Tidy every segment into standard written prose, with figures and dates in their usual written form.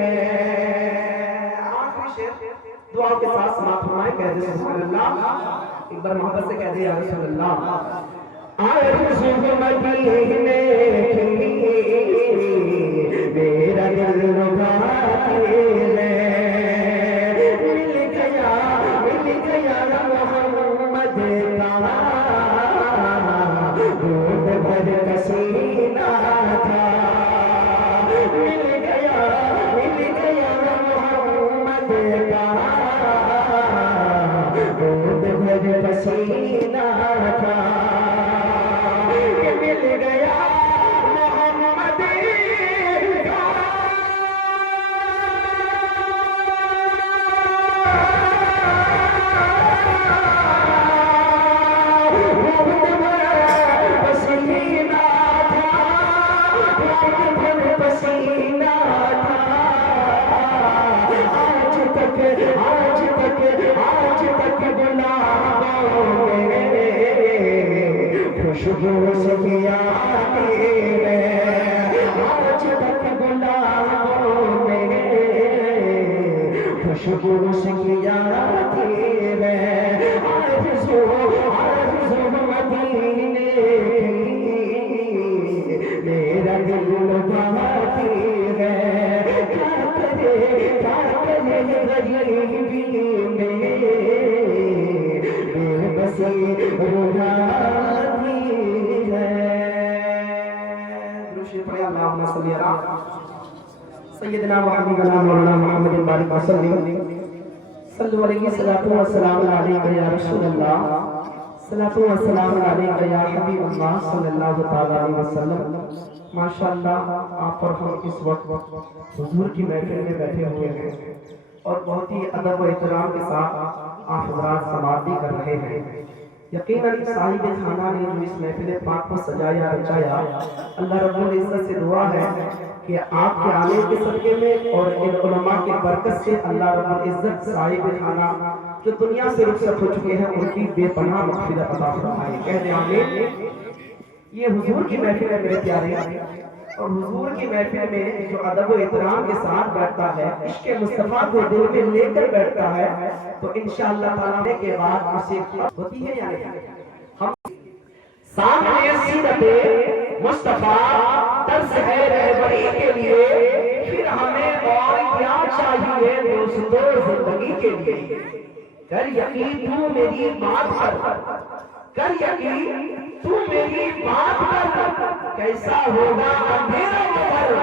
ہے۔ آخری شعر دعا کے ساتھ سماعت فرمائیں، کہہ دیں سبحان اللہ، ایک بار محبت سے کہہ دیں یا رسول اللہ۔ آرزو مدینے کی میرا دل رباتی ہے، مل گیا محمد کا دودھ بھر پسینہ تھا، مل گیا محمد کا دودھ بھر پسینہ تھا، مل گیا محمد کا پسینہ تھا، آج تک گلابوں میں خوشبو سکھیاتی ہے، آج تک گلابوں میں خوشبو سکھیاتی ہے، آرزو مدینے کی میرا دل لباتی ہے، کیا کرے غریبی میں بے بسی رہاتی ہے۔ درود شریف پڑھیں، اللہم صلی علی سیدنا و حبیبنا مولانا محمد بارک وسلم، صلو علیہ الصلوۃ والسلام علیک یا رسول اللہ، صلاۃ و سلام علیک یا حبیب اللہ صلی اللہ تعالی علیہ وسلم۔ ماشاءاللہ آپ اور ہم اس وقت حضور کی محفل میں بیٹھے ہوئے ہیں اور بہت ہی ادب و احترام کے ساتھ آپ حضرات سماعت بھی کر رہے ہیں۔ یقیناً صاحب خانہ نے جو اس محفل پاک کو سجایا رچایا، اللہ رب العزت سے دعا ہے کہ آپ کے آنے کے صدقے میں اور ان علماء کی برکت سے اللہ رب العزت صاحب خانہ جو دنیا سے رخصت ہو چکے ہیں ان کی بے پناہ مغفرت عطا فرمائے، کہہ دیں آمین۔ یہ حضور کی محفل ہے میرے پیارے، اور حضور کی محفل میں جو ادب و احترام کے ساتھ بیٹھتا ہے، عشق مصطفیٰ کو دل میں لے کر بیٹھتا ہے، تو انشاءاللہ تعالیٰ کے بعد اسے ہوتی ہے یا نہیں؟ ہم سامنے سیرت مصطفیٰ درس ہے رہبری کے لیے، پھر ہمیں اور کیا چاہیے دوستو زندگی کے لیے؟ کر یقین تو میری بات کر یقین تو میری بات پر، کیسا ہوگا اندھیرا پر،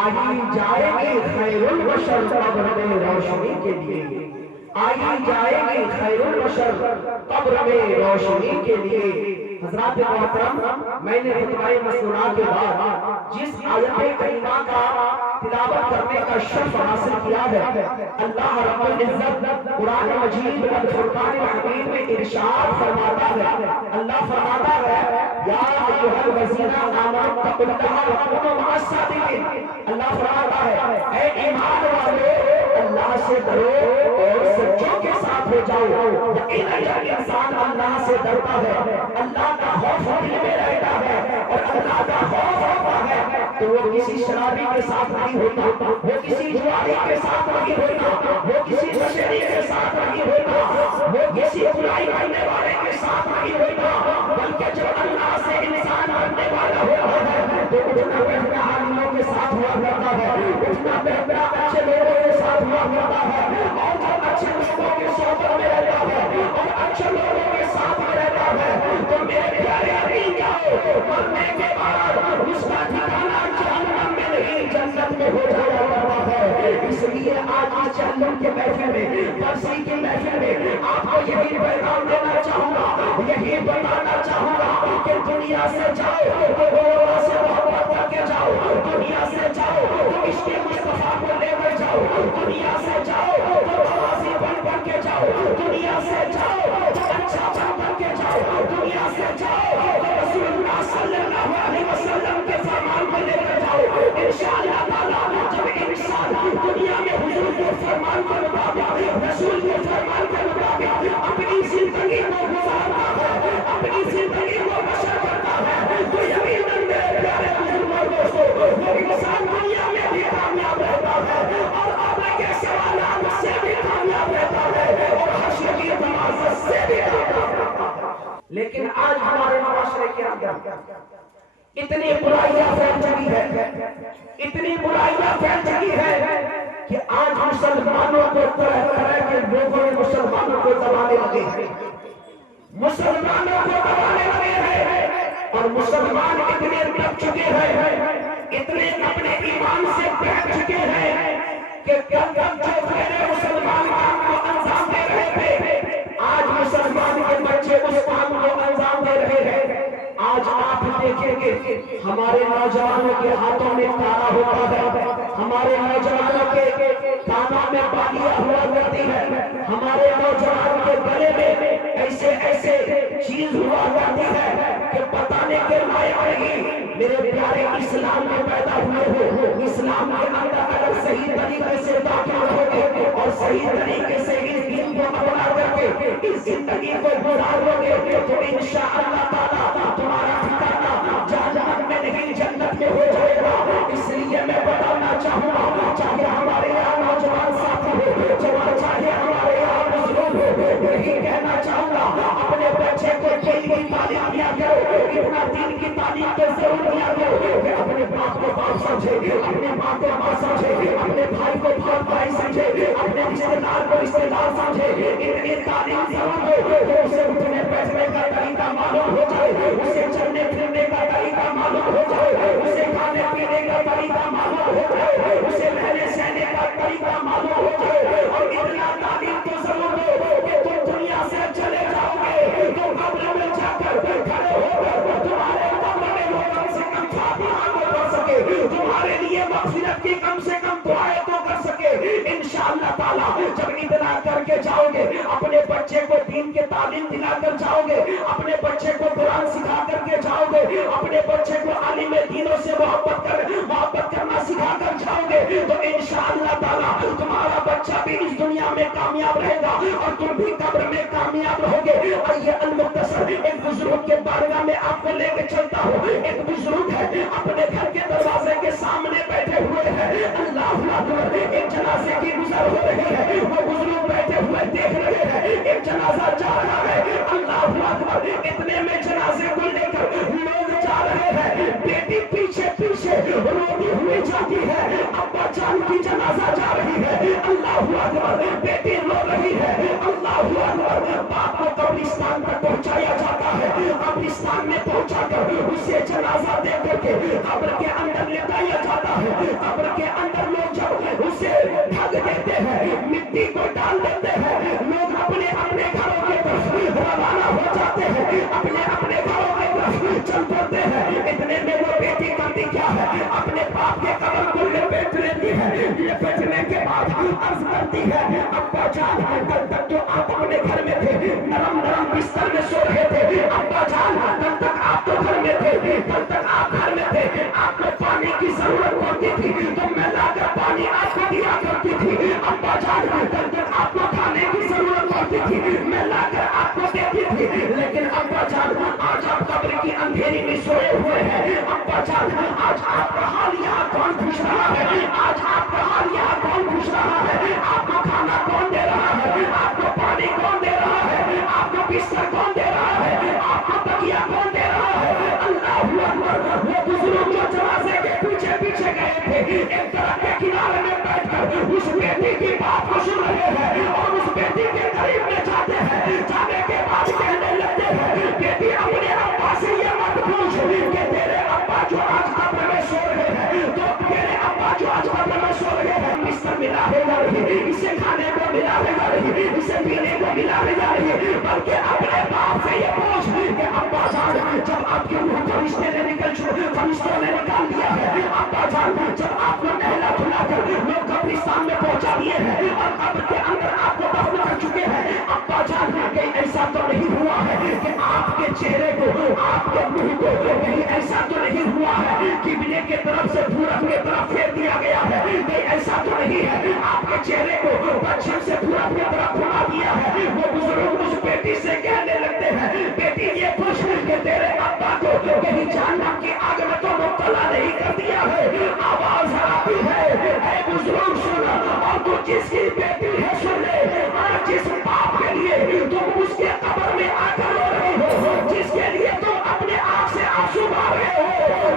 آئی جائے گی خیر البشر قبر میں روشنی کے لیے، آئی جائے گی خیر البشر قبر میں روشنی کے لیے۔ حضرات محترم، میں نے خطبہ مسنونات کے بعد جس آیت کریمہ کا تلاوت کرنے کا شرف حاصل کیا ہے، اللہ رب العزت قرآن مجید الفرقان الحمید میں ارشاد فرماتا ہے، اللہ فرماتا ہے یا ایھا الذین آمنوا اتقوا اللہ وکونوا مع الصادقین، اللہ فرماتا ہے اے ایمان والو اللہ سے ڈرو اور سچوں کے ساتھ ہو جاؤ۔ یقیناً جب انسان اللہ سے ڈرتا ہے، اللہ کا خوف دل میں رہتا ہے اور اللہ کا خوف ہوتا ہے، تو وہ کسی شرابی کے ساتھ نہیں ہوتا، وہ کسی جواری کے ساتھ نہیں ہوتا، وہ کسی نشری کے ساتھ نہیں ہوتا، وہ کسی برائی کرنے والے کے ساتھ نہیں ہوتا، بلکہ جو اللہ سے انسان ڈرنے والا ہوتا ہے تو اتنا بہتر عالموں کے ساتھ ہوا کرتا ہے، اتنا بہتر اچھے لوگوں کے ساتھ ہوا کرتا ہے، اور جو اچھے لوگوں کے صحبت میں رہتا ہے اور اچھے لوگوں کے ساتھ میں رہتا ہے، تو میرے پیارے نہیں جاؤ مرنے کے بعد اس کا ٹھکانہ جہنم میں نہیں جنت میں ہو جایا کرتا ہے۔ اس لیے آج جہنم کے محفل میں، برسی کی محفل میں آپ کو یہی پیغام دینا چاہوں گا، یہی بتانا چاہوں گا کہ دنیا سے جاؤ تو اللہ سے محبت کر کے جاؤ، دنیا سے جاؤ تو عشق مصطفیٰ کو لے کر جاؤ، دنیا سے جاؤ تو نوازی بن کے جاؤ، دنیا سے جاؤ تو اچھا بن کے جاؤ، دنیا سے جاؤ تو رسول اللہ صلی اللہ علیہ وسلم کے فرمان کو لے کر جاؤ۔ انشاءاللہ تعالیٰ جب انسان دنیا میں حضور کے فرمان کے مطابق، رسول کے فرمان کے مطابق اپنی زندگی کو گزارتا ہے، اپنی زندگی کو بسر کرتا ہے، تو یقیناً میرے پیارے بزرگوں دوستوں وہ اتنی برائیاں پھیل چکی ہے، اتنی برائیاں پھیل چکی ہے کہ آج مسلمانوں کو طرح طرح کے لوگوں نے مسلمانوں کو دبانے لگے ہیں، مسلمانوں کو دبانے لگے ہیں، اور مسلمان اتنے دب چکے ہیں، اتنے اپنے ایمان سے بیٹھ چکے ہیں کہ کل جو پہلے مسلمان کام کو انجام دے رہے تھے، آج مسلمان کے بچے اس کام کو انجام دے رہے ہیں۔ آج آپ دیکھیں گے ہمارے نوجوانوں کے ہاتھوں میں تارا ہوتا ہے، ہمارے نوجوانوں کے کانوں میں بالیاں ہوا کرتی ہے، ہمارے نوجوان کے گلے میں ایسے ایسے چیز ہوا کرتی ہے کہ بتانے کے لائق نہیں۔ میرے پیارے اسلام میں پیدا ہوئے ہو، اسلام کے اندر اگر صحیح طریقے سے داخل ہوگے اور صحیح طریقے سے اس دین کو اپنا کر کے اس زندگی کو گزارو گے تو انشاءاللہ تعالی تمہارا ٹھکانہ جہنم میں نہیں جنت میں ہو جائے گا۔ اس لیے میں بتانا چاہوں گا، چاہے ہمارے یہاں نوجوان ساتھی ہو، چاہے ہمارے یہاں بزرگ ہو، یہی کہنا چاہوں گا اپنے بچے کو دین کی تعلیم دیا کرو، اتنا دین کی تعلیم تو ضرور دیا کرو کہ اپنے باپ کو باپ سمجھے، اپنے ماں کو ماں سمجھے، اپنے بھائی کو بھائی سمجھے، اپنے رشتے دار کو رشتے دار سمجھے۔ اتنی تعلیم ضرور دو کہ اسے اٹھنے بیٹھنے کا طریقہ معلوم ہو جائے، اسے چلنے پھرنے کا طریقہ معلوم ہو جائے، اسے کھانے پینے کا طریقہ معلوم ہو جائے، اسے رہنے سہنے کا طریقہ معلوم ہو جائے۔ اور اتنا تعلیم تو ضرور دو کہ تم دنیا سے چلے جاؤ گے تو قبر میں جا کر کھڑے ہو کر تمہارے قبر میں وہ کم سے کم فاتحہ کو پڑھ سکے، تمہارے لیے مغفرت کی کم سے کم دعائیں تو کر سکے۔ انشاءاللہ تعالی جب اتنا کر کے جاؤ گے، اپنے بچے کو دین کے تعلیم دلا کر جاؤ گے، اپنے بچے کو قرآن سکھا کر کے جاؤ گے، اپنے بچے کو عالم دینوں سے محبت کرنا سکھا کر جاؤ گے تو انشاءاللہ تعالی تمہارا بچہ بھی اس دنیا میں کامیاب رہے گا اور تم بھی قبر میں کامیاب رہو گے۔ اور یہ المختصر ایک بزرگ کے بارگاہ میں آپ کو لے کے چلتا ہوں۔ ایک بزرگ ہے، اپنے گھر کے دروازے کے سامنے بیٹھے ہوئے ہیں، اللہ اکبر، ایک جنازے کی گزر ہو رہی ہے، وہ بزرگ بیٹھے ہوئے دیکھ رہے ہیں، ایک جنازہ جا رہا ہے، اللہ اکبر، اتنے میں جنازے کو لے کر لوگ جا رہے ہیں، بیٹی پیچھے پیچھے روتی ہوئی جاتی ہے، ابا جان کی جنازہ جا رہی ہے، اللہ اکبر، بیٹی رو رہی ہے، اللہ اکبر، باپ کو قبرستان تک پہنچایا جاتا ہے، قبرستان میں پہنچا کر اسے جنازہ دے کر کے قبر کے اندر لٹایا جاتا ہے، قبر کے اندر لوگ جب اسے ڈھک دیتے ہیں، مٹی کو ڈال دیتے ہیں، لوگ اپنے اپنے گھروں کے طرف روانہ ہو جاتے ہیں، اپنے اپنے گھروں کے طرف چل پڑتے ہیں۔ اتنے میں وہ بیٹی کرتی کیا ہے، اپنے باپ کے قبر کو لپیٹ لیتی ہے، لپیٹنے کے بعد عرض کرتی ہے، ابا جان کل تک تو آپ اپنے گھر میں تھے، نرم نرم بستر میں سو رہے تھے، ابا جان کل تک آپ تو گھر میں تھے، کل تک آپ گھر میں تھے، آپ کو پانی کی ضرورت پڑتی تھی تو میں لا کر پانی آپ کو دیا کرتی تھی، ابا جان کل تک آپ کو کھانے کی ضرورت پڑتی تھی، میں لا کر آپ کو دیتی تھی، لیکن ابا جان آج آپ قبر کی اندھیری میں سوئے ہوئے ہیں، ابا جان آج آپ کا حال یہاں کون پوچھ رہا ہے، آج آپ کا حال یہاں کون پوچھ رہا ہے، آپ کو کھانا کون دے رہا ہے، آپ کو پانی کون دے رہا ہے، آپ کو بستر کون دے رہا ہے، آپ کو تکیہ کون دے رہا ہے۔ اللہ اکبر، وہ بزرگ جو جنازے کے پیچھے پیچھے گئے تھے، ایک درخت کے کنارے میں بیٹھ کر اس بیٹی کی بات کو سن رہے ہیں اور اس بیٹی کے قریب میں جاتے ہیں، جانے کے بعد کہنے لگتے ہیں، بیٹی اپنے ابا سے یہ مت پوچھ کہ تیرے ابا جو آج قبر میں سو رہے ہیں، تو تیرے ابا جو آج قبر میں سو رہے ہیں بستر ملا ہے یا نہیں، اسے کھانے کو ملا ہے یا نہیں، اسے پینے کو ملا ہے یا نہیں، بلکہ اپنے باپ سے یہ پوچھ کہ ابا جان جب آپ کے روح کو رشتے نے فرشتوں نے نکال دیا ہے، ابا جان جب آپ کو نہلا دھلا کر لوگ قبرستان میں پہنچا دیے ہیں اور قبر کے اندر آپ کو دفن کر چکے ہیں، ابا جان کہیں ایسا تو نہیں ہوا ہے کہ آپ کے چہرے کو، آپ کے منہ کو کہیں ایسا تو نہیں ہوا ہے کہ قبلے کے طرف سے پورب کی طرف پھیر دیا گیا ہے، کہیں ایسا تو نہیں ہے آپ کے چہرے کو پچھم سے پورب کی طرف گھما دیا ہے۔ وہ بزرگ اس بیٹی سے کہنے لگتے ہیں، بیٹی یہ پوچھ کہ تیرے ابا کو کہیں جہنم کی آگ میں تو مبتلا نہیں کر دیا ہے۔ آواز آتی ہے، اے بزرگ سن، اور تو جس کی بیٹی ہے سن لے، اور جس باپ کے لیے تم اس کے قبر میں آ کر رو رہے ہو، جس کے لیے تم اپنے آنکھ سے آنسو بہا رہے ہو،